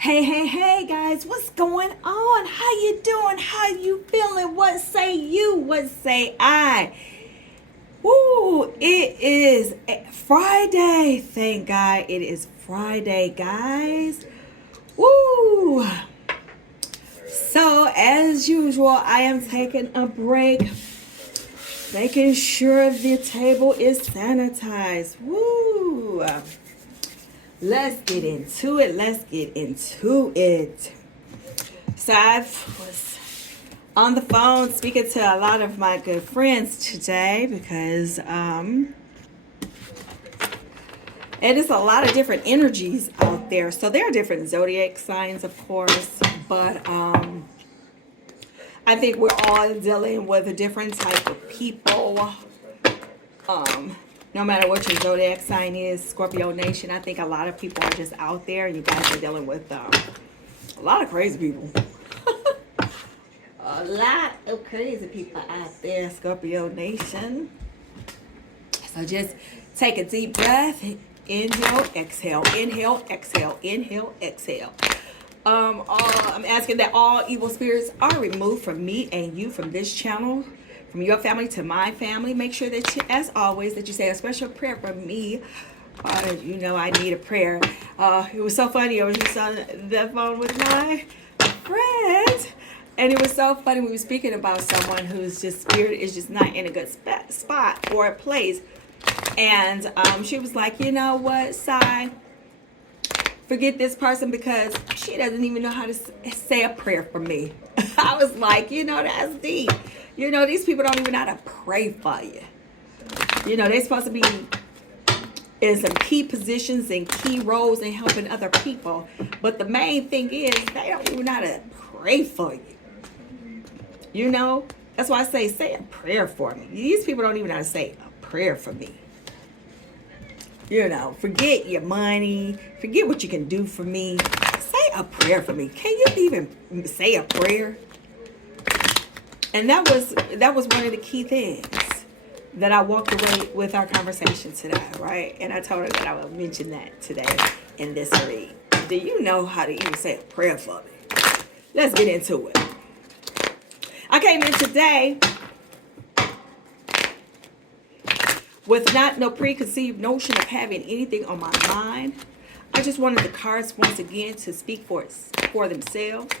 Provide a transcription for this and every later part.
Hey guys, what's going on? How you doing? How you feeling? What say you? What say I? Woo, it is Friday. Thank God it is Friday, guys. Woo. So, as usual, I am taking a break, making sure the table is sanitized. Woo. Let's get into it. Let's get into it. So I was on the phone speaking to a lot of my good friends today because it is a lot of different energies out there. So there are different zodiac signs, of course, but I think we're all dealing with a different type of people. No matter what your zodiac sign is, Scorpio Nation, I think a lot of people are just out there, and you guys are dealing with a lot of crazy people. A lot of crazy people out there, Scorpio Nation. So just take a deep breath. Inhale, exhale, inhale, exhale, inhale, exhale. I'm asking that all evil spirits are removed from me and you, from this channel, from your family to my family. Make sure that you, as always, that you say a special prayer for me. You know I need a prayer. It was so funny. I was just on the phone with my friend, and it was so funny. We were speaking about someone whose just spirit is just not in a good spot or a place. And she was like, you know what, Sai? Forget this person because she doesn't even know how to say a prayer for me. I was like, you know, that's deep. You know, these people don't even know how to pray for you. You know, they're supposed to be in some key positions and key roles in helping other people. But the main thing is they don't even know how to pray for you. You know, that's why I say a prayer for me. These people don't even know how to say a prayer for me. You know, forget your money. Forget what you can do for me. Say a prayer for me. Can you even say a prayer? And that was one of the key things that I walked away with our conversation today, right? And I told her that I would mention that today in this read. Do you know how to even say a prayer for me? Let's get into it. I came in today with no preconceived notion of having anything on my mind. I just wanted the cards once again to speak for themselves.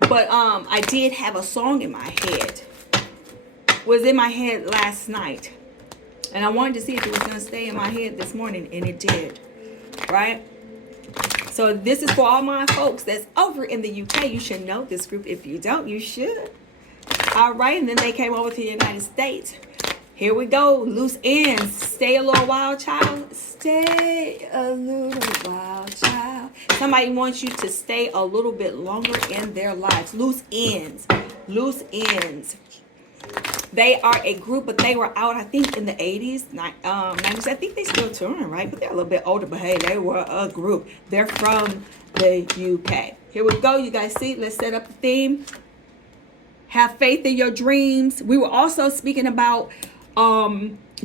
But I did have a song in my head. It was in my head last night. And I wanted to see if it was going to stay in my head this morning, and it did. Right? So this is for all my folks that's over in the UK. You should know this group. If you don't, you should. All right, and then they came over to the United States. Here we go. Loose ends. Stay a little while, child. Stay a little while, child. Somebody wants you to stay a little bit longer in their lives. Loose ends. Loose ends. They are a group, but they were out, I think, in the 80s, 90s. I think they still touring, right? But they're a little bit older. But hey, they were a group. They're from the UK. Here we go. You guys see? Let's set up the theme. Have faith in your dreams. We were also speaking about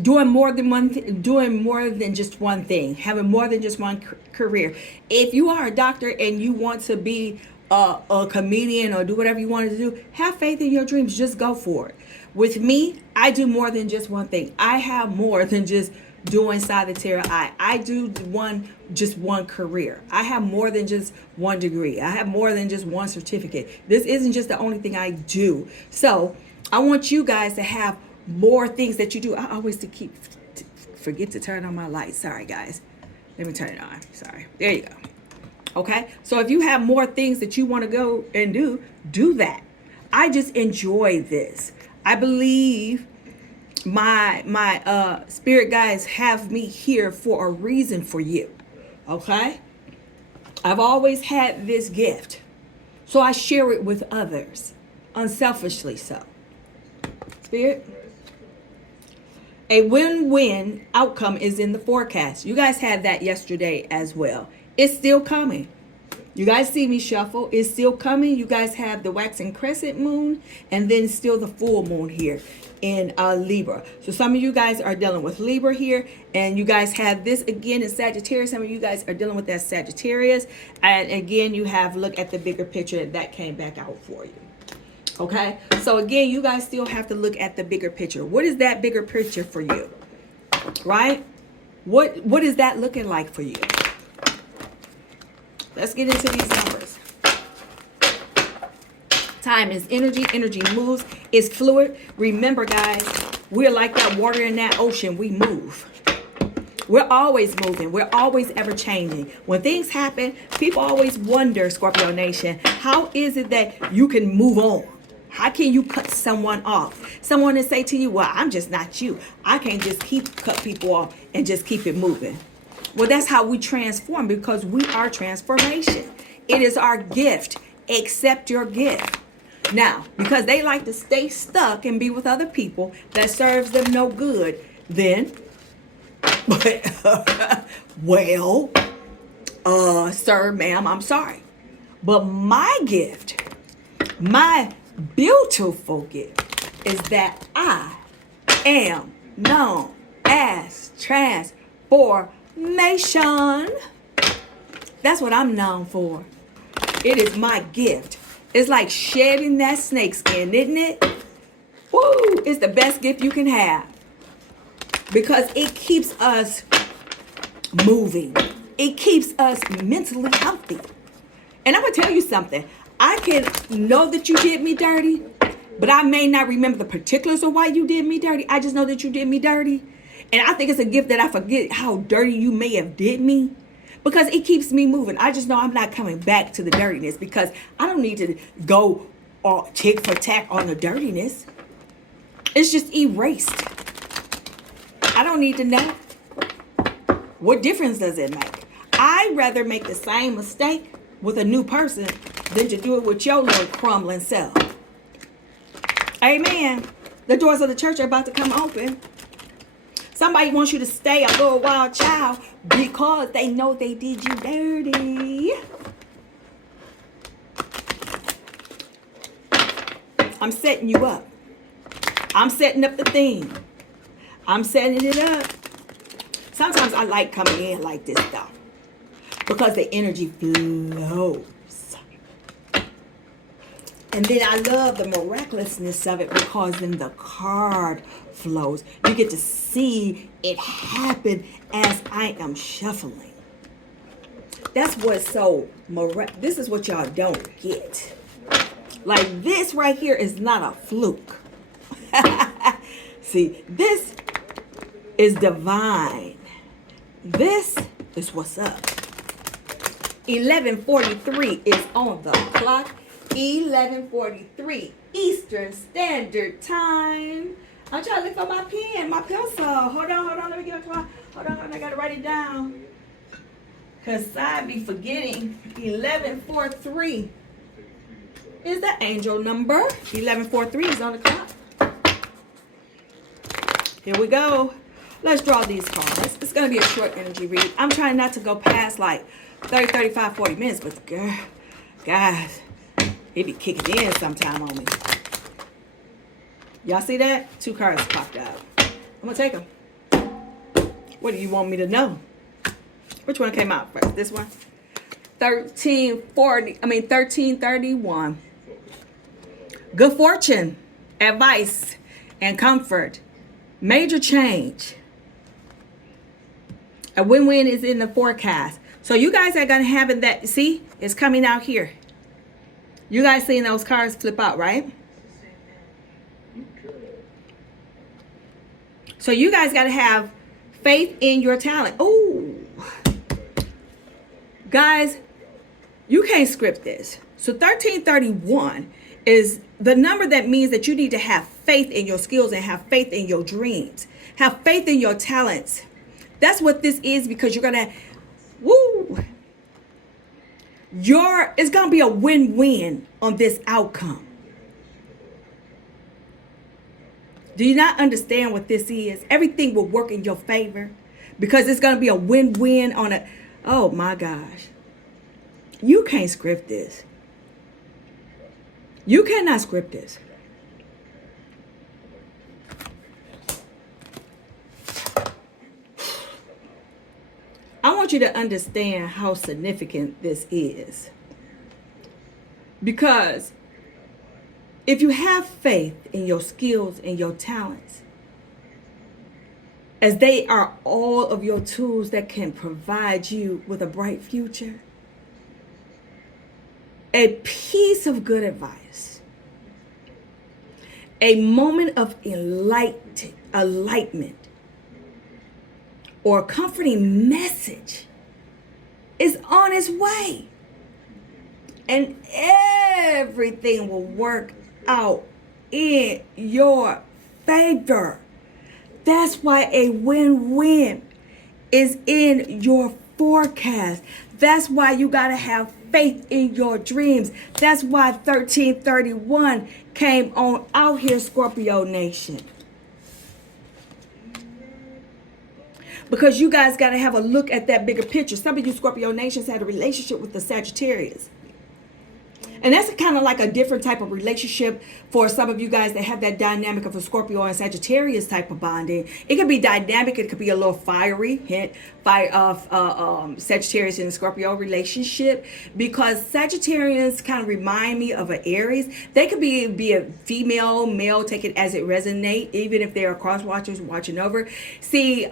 doing more than just one thing, having more than just one career. If you are a doctor and you want to be a comedian or do whatever you want to do, have faith in your dreams. Just go for it. With me, I do more than just one thing. I have more than just doing solitaire eye. I do just one career. I have more than just one degree. I have more than just one certificate. This isn't just the only thing I do. So I want you guys to have more things that you do. I always forget to turn on my light. Sorry, guys. Let me turn it on. Sorry. There you go. Okay. So if you have more things that you want to go and do that. I just enjoy this. I believe my spirit guides have me here for a reason for you. Okay? I've always had this gift. So I share it with others. Unselfishly so. Spirit? A win-win outcome is in the forecast. You guys had that yesterday as well. It's still coming. You guys see me shuffle. It's still coming. You guys have the waxing crescent moon and then still the full moon here in Libra. So some of you guys are dealing with Libra here, and you guys have this again in Sagittarius. Some of you guys are dealing with that Sagittarius. And again, you have, look at the bigger picture that came back out for you. Okay, so again, you guys still have to look at the bigger picture. What is that bigger picture for you? Right? What is that looking like for you? Let's get into these numbers. Time is energy. Energy moves. It's fluid. Remember, guys, we're like that water in that ocean. We move. We're always moving. We're always ever changing. When things happen, people always wonder, Scorpio Nation, how is it that you can move on? How can you cut someone off? Someone to say to you, well, I'm just not you. I can't just cut people off and just keep it moving. Well, that's how we transform, because we are transformation. It is our gift. Accept your gift. Now, because they like to stay stuck and be with other people that serves them no good, then, well, sir, ma'am, I'm sorry. But my gift, my beautiful gift, is that I am known as transformation. That's what I'm known for. It is my gift. It's like shedding that snake skin, isn't it? Woo! It's the best gift you can have, because it keeps us moving. It keeps us mentally healthy. And I'm going to tell you something. I can know that you did me dirty, but I may not remember the particulars of why you did me dirty. I just know that you did me dirty. And I think it's a gift that I forget how dirty you may have did me, because it keeps me moving. I just know I'm not coming back to the dirtiness, because I don't need to go tick for tack on the dirtiness. It's just erased. I don't need to know. What difference does it make? I'd rather make the same mistake with a new person than to do it with your little crumbling self. Amen. The doors of the church are about to come open. Somebody wants you to stay a little while, child, because they know they did you dirty. I'm setting you up. I'm setting up the theme. I'm setting it up. Sometimes I like coming in like this, though, because the energy flows. And then I love the miraculousness of it, because then the card flows. You get to see it happen as I am shuffling. That's what's so miraculous. This is what y'all don't get. Like, this right here is not a fluke. See, this is divine. This is what's up. 11:43 is on the clock. 11:43 Eastern Standard Time. I'm trying to look for my pen, my pencil. Hold on. Let me get a clock. Hold on. I got to write it down, because I be forgetting. 11:43 is the angel number. 11:43 is on the clock. Here we go. Let's draw these cards. It's going to be a short energy read. I'm trying not to go past like 30, 35, 40 minutes. But girl, guys, it be kicking in sometime on me. Y'all see that? 2 cards popped out. I'm going to take them. What do you want me to know? Which one came out first? This one? 1331. Good fortune, advice, and comfort. Major change. A win-win is in the forecast. So you guys are going to have it that, see, it's coming out here. You guys seeing those cards flip out, right? So you guys got to have faith in your talent. Oh, guys, you can't script this. So 1331 is the number that means that you need to have faith in your skills and have faith in your dreams. Have faith in your talents. That's what this is, because you're going to, it's going to be a win-win on this outcome. Do you not understand what this is? Everything will work in your favor, because it's going to be a win-win on a, oh my gosh. You can't script this. You cannot script this. I want you to understand how significant this is. Because if you have faith in your skills and your talents, as they are all of your tools that can provide you with a bright future, a piece of good advice, a moment of enlightenment, or a comforting message is on its way. And everything will work out in your favor. That's why a win-win is in your forecast. That's why you got to have faith in your dreams. That's why 1331 came on out here, Scorpio Nation. Because you guys got to have a look at that bigger picture. Some of you Scorpio Nations had a relationship with the Sagittarius. And that's kind of like a different type of relationship for some of you guys that have that dynamic of a Scorpio and Sagittarius type of bonding. It could be dynamic. It could be a little fiery, hint, Sagittarius and Scorpio relationship. Because Sagittarians kind of remind me of an Aries. They could be a female, male, take it as it resonates, even if they're cross watchers watching over. See,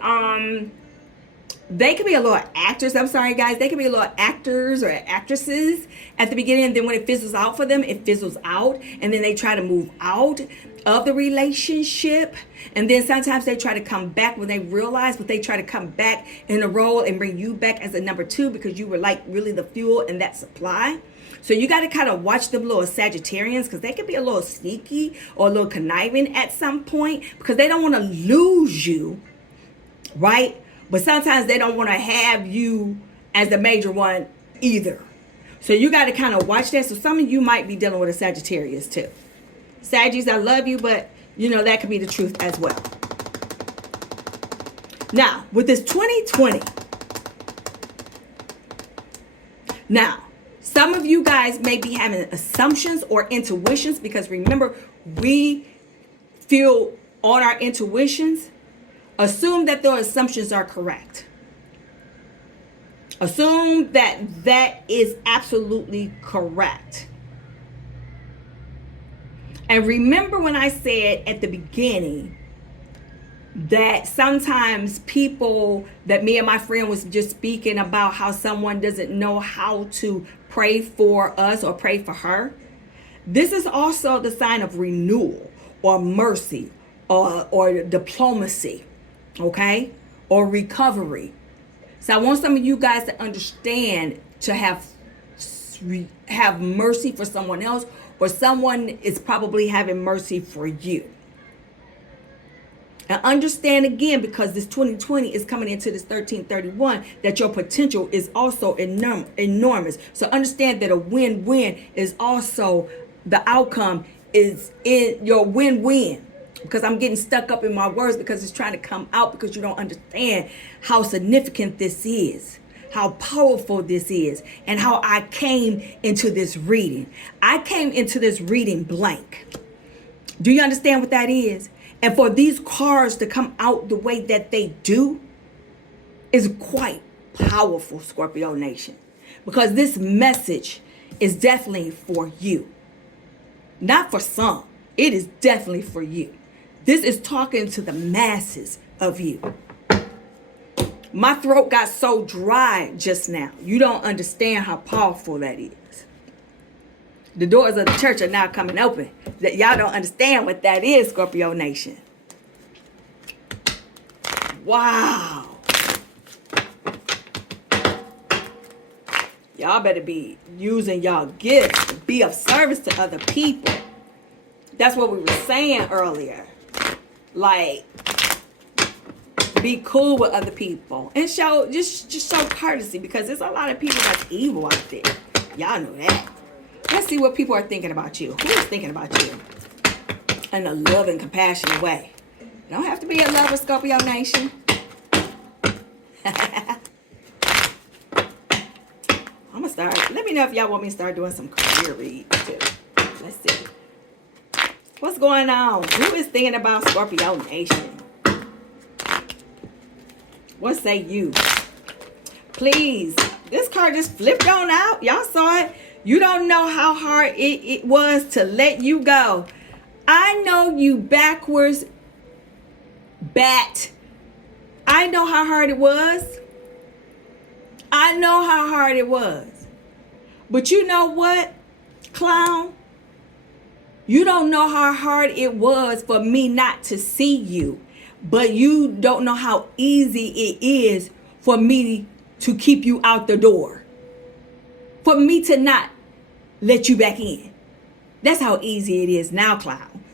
they could be a little actors. I'm sorry, guys. They could be a little actors or actresses at the beginning. And then when it fizzles out for them, it fizzles out. And then they try to move out of the relationship. And then sometimes they try to come back when they realize, but they try to come back in a role and bring you back as a number two because you were like really the fuel and that supply. So you got to kind of watch them little Sagittarians because they could be a little sneaky or a little conniving at some point because they don't want to lose you, right? But sometimes they don't want to have you as the major one either. So you got to kind of watch that. So some of you might be dealing with a Sagittarius too. Saggies, I love you, but you know that could be the truth as well. Now, with this 2020. Now, some of you guys may be having assumptions or intuitions because remember, we feel on our intuitions. Assume that their assumptions are correct. Assume that that is absolutely correct. And remember when I said at the beginning that sometimes people, that me and my friend was just speaking about how someone doesn't know how to pray for us or pray for her. This is also the sign of renewal or mercy or diplomacy. Okay, or recovery. So I want some of you guys to understand to have mercy for someone else, or someone is probably having mercy for you. And understand again, because this 2020 is coming into this 1331, that your potential is also enormous. So understand that a win-win is also, the outcome is in your win-win. Because I'm getting stuck up in my words because it's trying to come out because you don't understand how significant this is, how powerful this is, and how I came into this reading. I came into this reading blank. Do you understand what that is? And for these cards to come out the way that they do is quite powerful, Scorpio Nation. Because this message is definitely for you. Not for some. It is definitely for you. This is talking to the masses of you. My throat got so dry just now. You don't understand how powerful that is. The doors of the church are now coming open. That y'all don't understand what that is, Scorpio Nation. Wow. Y'all better be using y'all gifts to be of service to other people. That's what we were saying earlier. Like, be cool with other people and show just show courtesy, because there's a lot of people that's evil out there. Y'all know that. Let's see what people are thinking about you. Who is thinking about you in a loving, compassionate way? You don't have to be a lover, Scorpio Nation. I'm gonna start. Let me know if y'all want me to start doing some career reads too. Let's see. What's going on? Who is thinking about Scorpio Nation? What say you? Please. This card just flipped on out. Y'all saw it. You don't know how hard it was to let you go. I know you backwards bat. I know how hard it was. I know how hard it was. But you know what, clown? You don't know how hard it was for me not to see you. But you don't know how easy it is for me to keep you out the door. For me to not let you back in. That's how easy it is now, clown.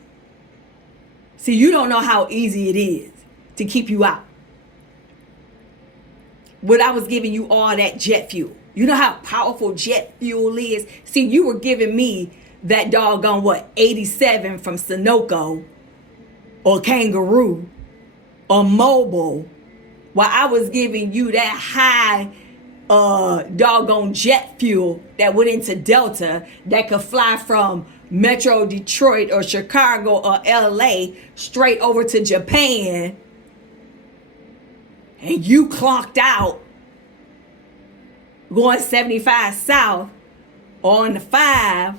See, you don't know how easy it is to keep you out. When I was giving you all that jet fuel. You know how powerful jet fuel is? See, you were giving me that doggone, 87 from Sunoco or Kangaroo or Mobile, while I was giving you that high doggone jet fuel that went into Delta that could fly from Metro Detroit or Chicago or LA straight over to Japan, and you clocked out going 75 south or on the 5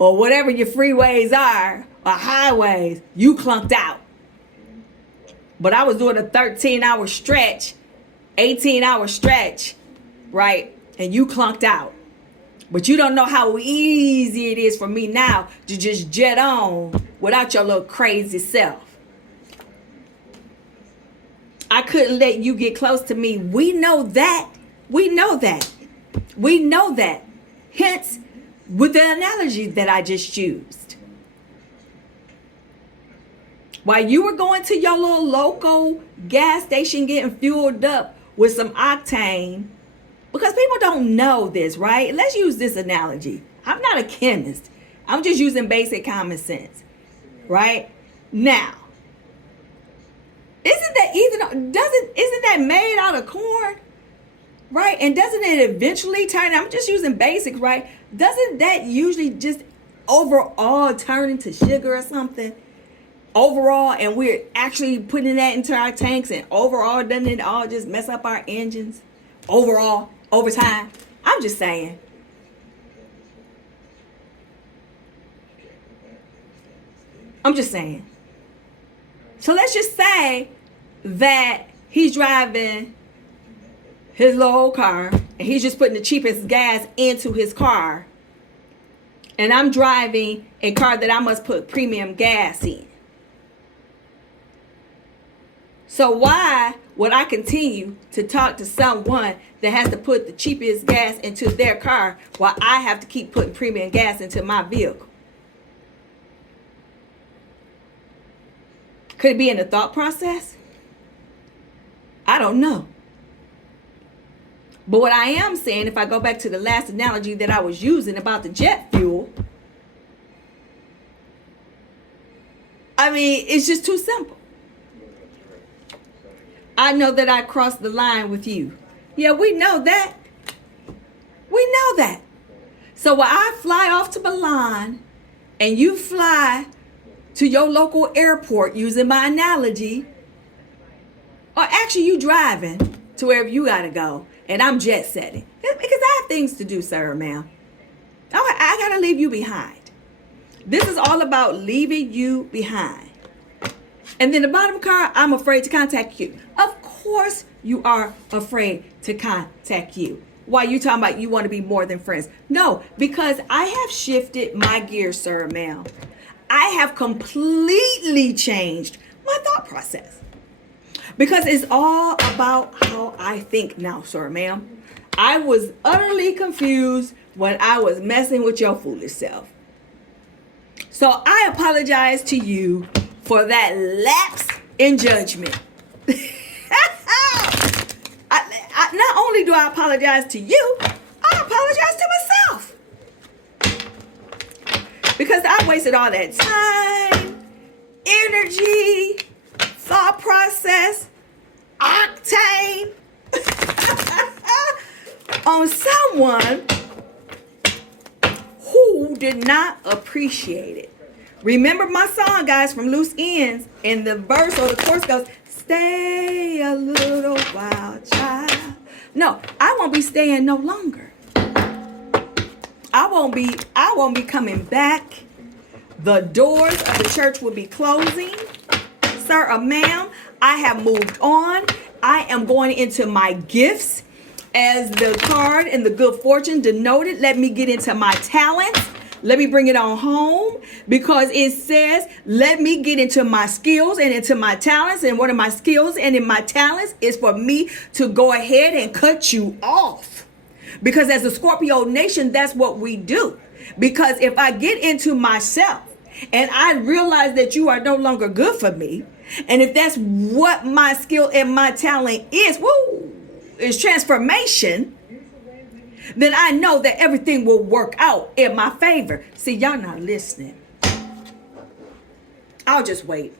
or whatever your freeways are or highways, you clunked out. But I was doing a 13-hour stretch, 18-hour stretch, right? And you clunked out. But you don't know how easy it is for me now to just jet on without your little crazy self. I couldn't let you get close to me. We know that. We know that. We know that. Hence, with the analogy that I just used. While you were going to your little local gas station getting fueled up with some octane, because people don't know this, right? Let's use this analogy. I'm not a chemist. I'm just using basic common sense, right? Now, isn't that made out of corn? Right? And doesn't it eventually turn, I'm just using basics, right? Doesn't that usually just overall turn into sugar or something? Overall, and we're actually putting that into our tanks, and overall, doesn't it all just mess up our engines? Overall, over time. I'm just saying. I'm just saying. So let's just say that he's driving his little old car, and he's just putting the cheapest gas into his car. And I'm driving a car that I must put premium gas in. So why would I continue to talk to someone that has to put the cheapest gas into their car while I have to keep putting premium gas into my vehicle? Could it be in the thought process? I don't know. But what I am saying, if I go back to the last analogy that I was using about the jet fuel, I mean, it's just too simple. I know that I crossed the line with you. Yeah, we know that. We know that. So when I fly off to Milan and you fly to your local airport using my analogy, or actually you driving to wherever you got to go, and I'm jet setting. Because I have things to do, sir, ma'am. I got to leave you behind. This is all about leaving you behind. And then the bottom card, I'm afraid to contact you. Of course you are afraid to contact you. Why you talking about you want to be more than friends? No, because I have shifted my gear, sir, ma'am. I have completely changed my thought process. Because it's all about how I think now, sir, ma'am. I was utterly confused when I was messing with your foolish self. So I apologize to you for that lapse in judgment. Not only do I apologize to you, I apologize to myself. Because I wasted all that time, energy, thought process, octane on someone who did not appreciate it. Remember my song, guys, from Loose Ends, and the verse or the chorus goes, stay a little while, child. No, I won't be staying no longer. I won't be coming back. The doors of the church will be closing. Sir or ma'am, I have moved on. I am going into my gifts. As the card and the good fortune denoted, let me get into my talents. Let me bring it on home, because it says, let me get into my skills and into my talents. And one of my skills and in my talents is for me to go ahead and cut you off. Because as a Scorpio nation, that's what we do. Because if I get into myself and I realize that you are no longer good for me, and if that's what my skill and my talent is, is transformation, then I know that everything will work out in my favor. See, y'all not listening. I'll just wait.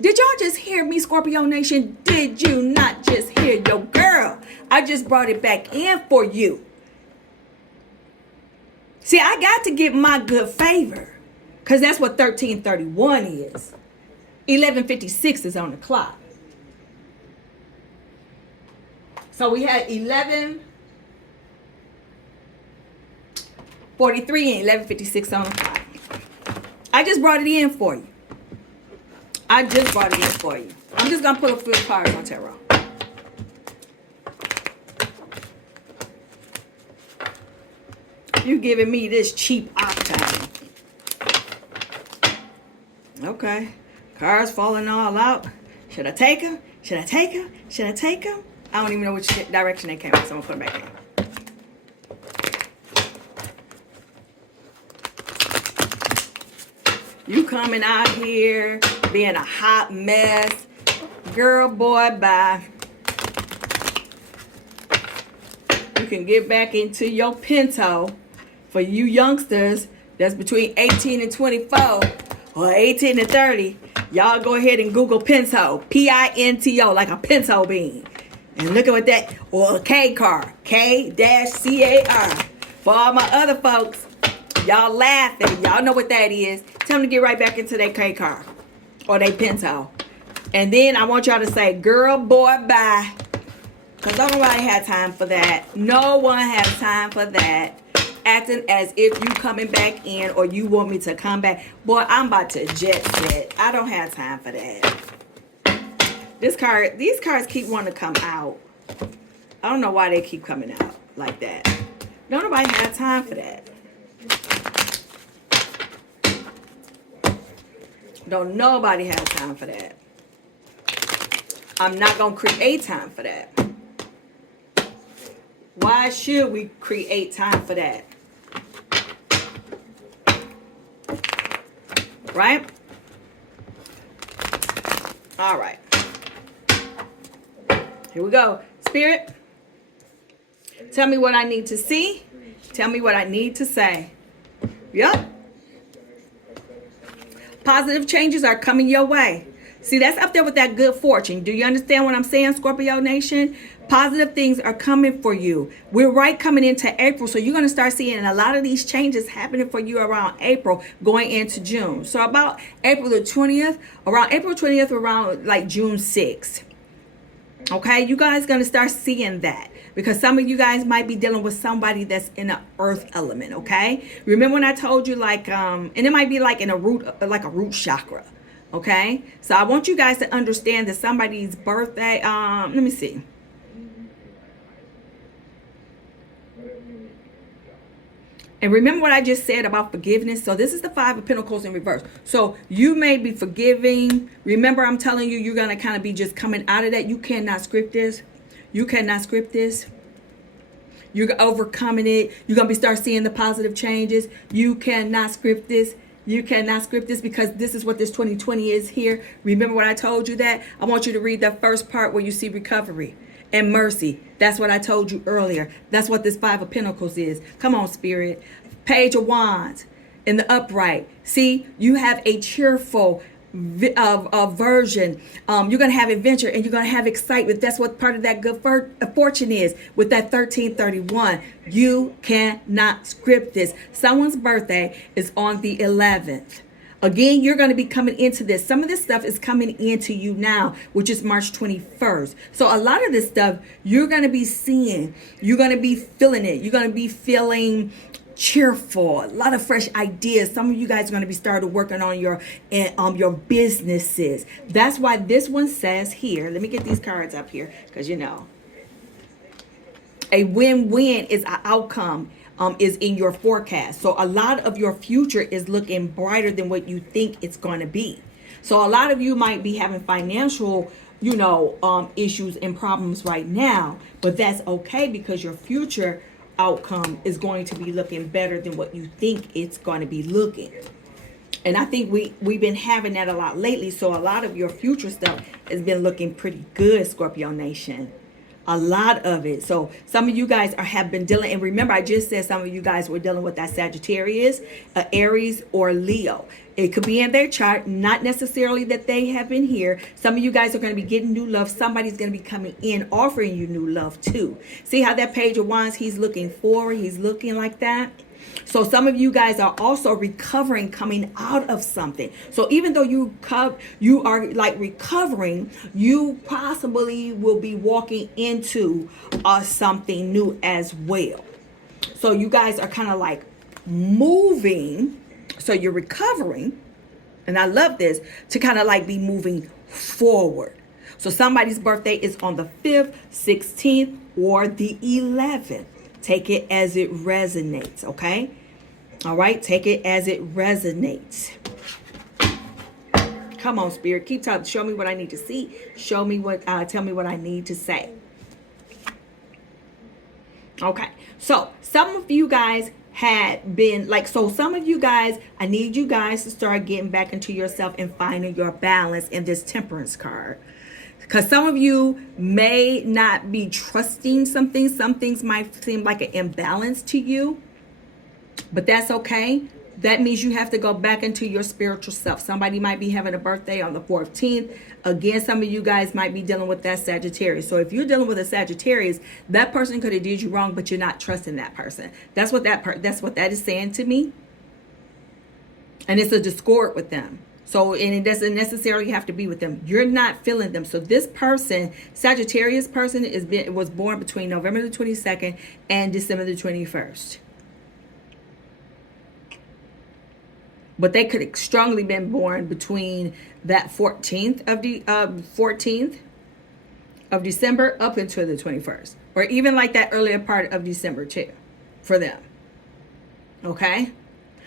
Did y'all just hear me, Scorpio Nation? Did you not just hear your girl? I just brought it back in for you. See, I got to get my good favor, because that's what 1331 is. 11:56 is on the clock. So we had 11:43 and 11:56 on the clock. I just brought it in for you. I'm just going to put a few cards on tarot. You giving me this cheap octane. Okay. Cards falling all out. Should I take them? Should I take them? Should I take them? I don't even know which direction they came from, so I'm going to put them back in. You coming out here being a hot mess. Girl, boy, bye. You can get back into your Pinto. For you youngsters that's between 18 and 24 or 18 and 30, y'all go ahead and Google Pinto. Pinto, like a pinto bean. And look at what that, or a K car. K-C-A-R. For all my other folks, y'all laughing. Y'all know what that is. Tell them to get right back into their K car or their Pinto. And then I want y'all to say, girl, boy, bye. Because nobody had time for that. No one has time for that. Acting as if you coming back in or you want me to come back. Boy, I'm about to jet set. I don't have time for that. These cards keep wanting to come out. I don't know why they keep coming out like that. Don't nobody have time for that. Don't nobody have time for that. I'm not going to create time for that. Why should we create time for that? Right? All right. Here we go. Spirit, tell me what I need to see. Tell me what I need to say. Yup. Positive changes are coming your way. See, that's up there with that good fortune. Do you understand what I'm saying, Scorpio Nation? Positive things are coming for you. We're coming into April, so you're going to start seeing a lot of these changes happening for you around April going into June. So about April the 20th, around like June 6th. Okay, you guys going to start seeing that, because some of you guys might be dealing with somebody that's in the earth element. Okay, remember when I told you and it might be like in a root chakra. Okay, so I want you guys to understand that somebody's birthday, let me see. And remember what I just said about forgiveness. So this is the Five of Pentacles in reverse. So you may be forgiving. Remember, I'm telling you, you're going to kind of be just coming out of that. You cannot script this. You cannot script this. You're overcoming it. You're going to start seeing the positive changes. You cannot script this. You cannot script this, because this is what this 2020 is here. Remember what I told you that? I want you to read that first part where you see recovery and mercy. That's what I told you earlier. That's what this Five of Pentacles is. Come on, Spirit. Page of Wands in the upright. See, you have a cheerful version. You're going to have adventure and you're going to have excitement. That's what part of that good fortune is with that 1331. You cannot script this. Someone's birthday is on the 11th. Again, you're going to be coming into this. Some of this stuff is coming into you now, which is March 21st. So a lot of this stuff you're going to be seeing. You're going to be feeling it. You're going to be feeling cheerful, a lot of fresh ideas. Some of you guys are going to be started working on your businesses. That's why this one says here, let me get these cards up here, because you know, a win-win is an outcome is in your forecast. So a lot of your future is looking brighter than what you think it's going to be. So a lot of you might be having financial issues and problems right now, but that's okay, because your future outcome is going to be looking better than what you think it's going to be looking. And I think we've been having that a lot lately. So a lot of your future stuff has been looking pretty good, Scorpio Nation. A lot of it. So some of you guys have been dealing, and remember I just said some of you guys were dealing with that Sagittarius, Aries, or Leo. It could be in their chart, not necessarily that they have been here. Some of you guys are going to be getting new love. Somebody's going to be coming in offering you new love too. See how that Page of Wands, he's looking forward, he's looking like that. So some of you guys are also recovering, coming out of something. So even though you are like recovering, you possibly will be walking into something new as well. So you guys are kind of like moving. So you're recovering, and I love this, to kind of like be moving forward. So somebody's birthday is on the 5th, 16th, or the 11th. Take it as it resonates, okay? All right, take it as it resonates. Come on, Spirit, keep talking. Show me what I need to see. Show me what, tell me what I need to say. Okay, so some of you guys had been like, so some of you guys, I need you guys to start getting back into yourself and finding your balance in this Temperance card. Because some of you may not be trusting some things. Some things might seem like an imbalance to you, but that's okay. That means you have to go back into your spiritual self. Somebody might be having a birthday on the 14th. Again, some of you guys might be dealing with that Sagittarius. So if you're dealing with a Sagittarius, that person could have did you wrong, but you're not trusting that person. That's what that is saying to me. And it's a discord with them. So, and it doesn't necessarily have to be with them. You're not feeling them. So this person, Sagittarius person, was born between November the 22nd and December the 21st. But they could have strongly been born between that 14th of December up until the 21st. Or even like that earlier part of December too, for them. Okay?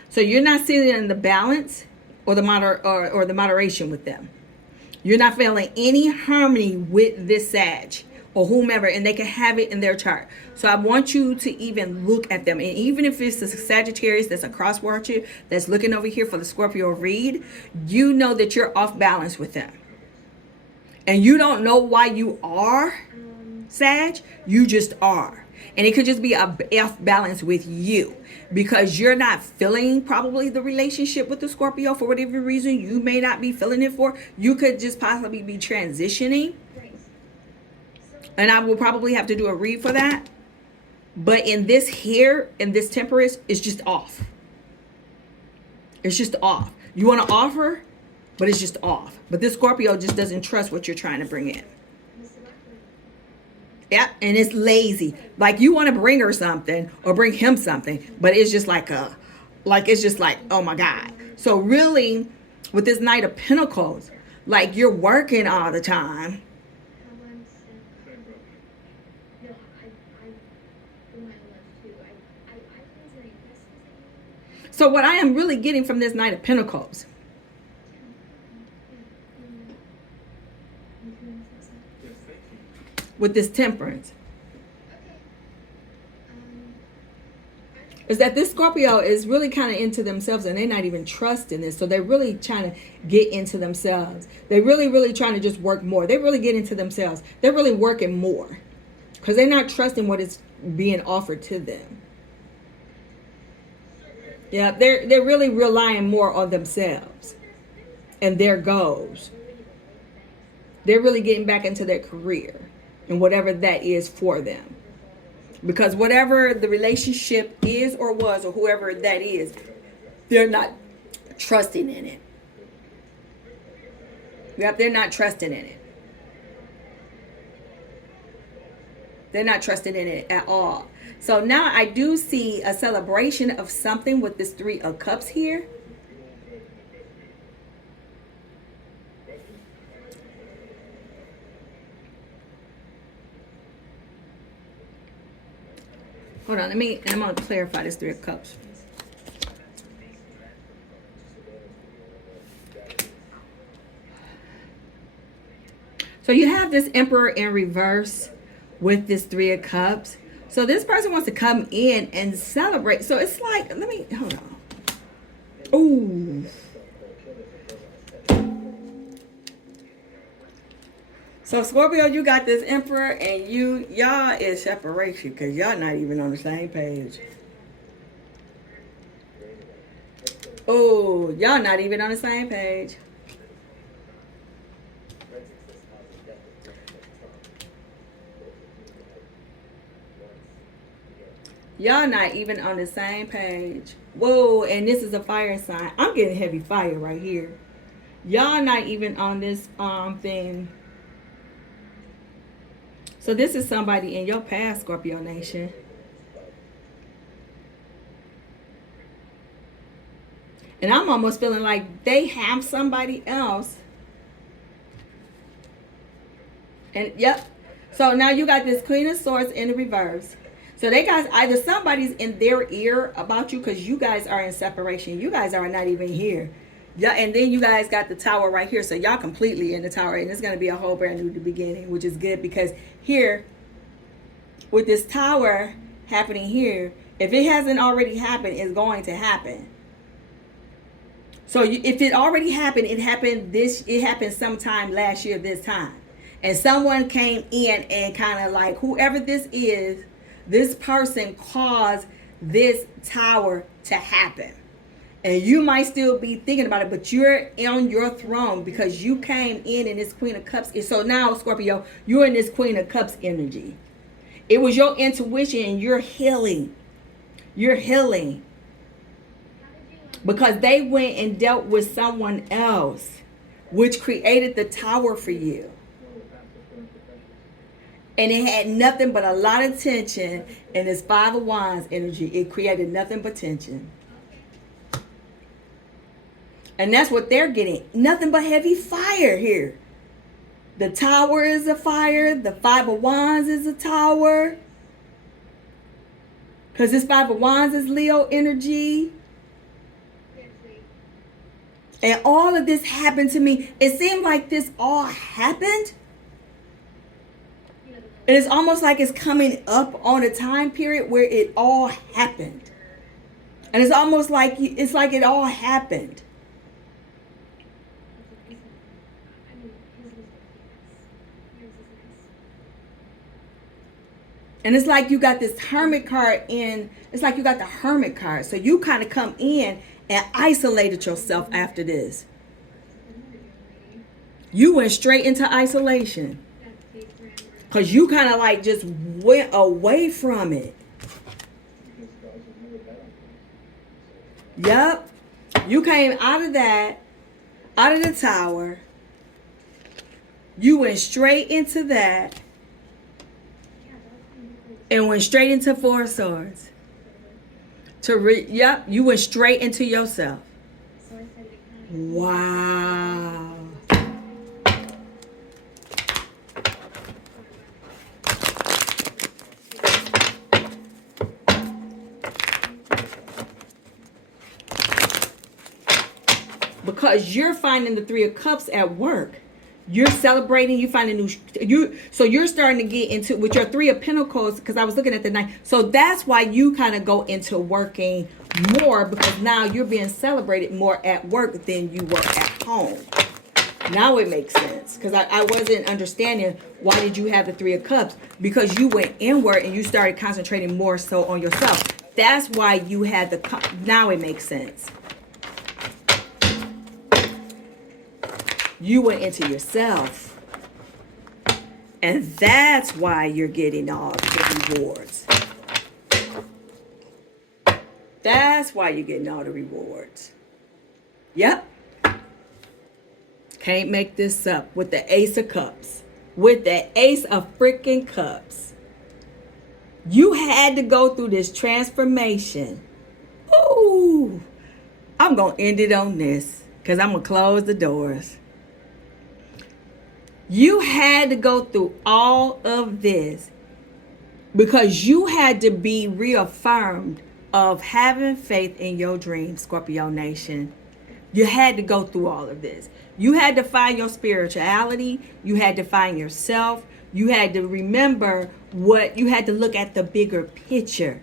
So you're not seeing it in the balance or the moderation with them. You're not feeling any harmony with this Sag or whomever, and they can have it in their chart. So I want you to even look at them. And even if it's a Sagittarius that's a cross watcher that's looking over here for the Scorpio read, you know that you're off balance with them. And you don't know why you are Sag, you just are. And it could just be a off balance with you because you're not feeling probably the relationship with the Scorpio for whatever reason you may not be feeling it for. You could just possibly be transitioning. And I will probably have to do a read for that. But in this here, in this Temperance, it's just off. It's just off. You want to offer, but it's just off. But this Scorpio just doesn't trust what you're trying to bring in. Yeah, and it's lazy. Like you want to bring her something or bring him something, but it's just like it's just like, oh my God. So really, with this Knight of Pentacles, like you're working all the time. So what I am really getting from this Knight of Pentacles with this Temperance is that this Scorpio is really kind of into themselves and they're not even trusting this. So they're really trying to get into themselves. They're really trying to just work more. They really get into themselves. They're really working more because they're not trusting what is being offered to them. Yeah, they're really relying more on themselves. and their goals. They're really getting back into their career and whatever that is for them. Because whatever the relationship is or was or whoever that is, they're not trusting in it. Yep, they're not trusting in it. They're not trusting in it at all. So now I do see a celebration of something with this Three of Cups here. Hold on, I'm going to clarify this Three of Cups. So you have this Emperor in reverse with this Three of Cups. So this person wants to come in and celebrate. So it's like, hold on. Ooh. So Scorpio, you got this Emperor, and y'all is separation because y'all not even on the same page. Oh, y'all not even on the same page. Y'all not even on the same page. Whoa, and this is a fire sign. I'm getting heavy fire right here. Y'all not even on this thing. So this is somebody in your past, Scorpio Nation. And I'm almost feeling like they have somebody else. And yep. So now you got this Queen of Swords in the reverse. So they guys, either somebody's in their ear about you because you guys are in separation. You guys are not even here. Yeah, and then you guys got the Tower right here. So y'all completely in the Tower. And it's going to be a whole brand new beginning, which is good because here, with this Tower happening here, if it hasn't already happened, it's going to happen. So if it already happened, it happened sometime last year this time. And someone came in and kind of like, whoever this is, this person caused this Tower to happen. And you might still be thinking about it, but you're on your throne because you came in this Queen of Cups. So now, Scorpio, you're in this Queen of Cups energy. It was your intuition and you're healing. You're healing. Because they went and dealt with someone else, which created the Tower for you. And it had nothing but a lot of tension in this Five of Wands energy. It created nothing but tension. And that's what they're getting. Nothing but heavy fire here. The Tower is a fire. The Five of Wands is a Tower. Because this Five of Wands is Leo energy. And all of this happened to me. It seemed like this all happened. And it's almost like it's coming up on a time period where it all happened. And it's almost like it all happened. And it's like you got this Hermit card in. It's like you got the Hermit card. So you kind of come in and isolated yourself after this. You went straight into isolation. Because you kind of like just went away from it. Yep. You came out of that, out of the Tower. You went straight into that. And went straight into Four of Swords. Yep, you went straight into yourself. Wow. Because you're finding the Three of Cups at work. You're celebrating, you find a new, so you're starting to get into, with your Three of Pentacles, because I was looking at the night. So that's why you kind of go into working more, because now you're being celebrated more at work than you were at home. Now it makes sense, because I wasn't understanding why did you have the Three of Cups, because you went inward and you started concentrating more so on yourself. That's why you had now it makes sense. You went into yourself. And that's why you're getting all the rewards. That's why you're getting all the rewards. Yep. Can't make this up with the Ace of Cups. With the Ace of freaking Cups. You had to go through this transformation. Ooh. I'm going to end it on this because I'm going to close the doors. You had to go through all of this because you had to be reaffirmed of having faith in your dreams, Scorpio Nation. You had to go through all of this. You had to find your spirituality. You had to find yourself. You had to remember you had to look at the bigger picture.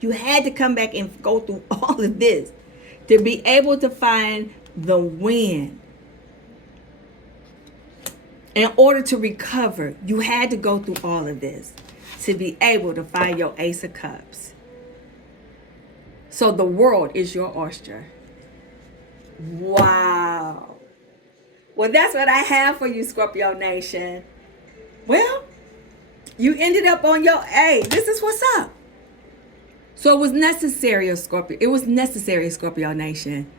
You had to come back and go through all of this to be able to find the win. In order to recover, you had to go through all of this to be able to find your Ace of Cups. So the world is your oyster. Wow. Well, that's what I have for you, Scorpio Nation. Well, you ended up on your A. This is what's up. So it was necessary, Scorpio. It was necessary, Scorpio Nation.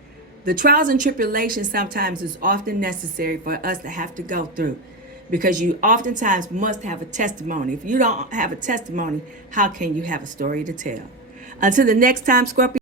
The trials and tribulations sometimes is often necessary for us to have to go through because you oftentimes must have a testimony. If you don't have a testimony, how can you have a story to tell? Until the next time, Scorpio.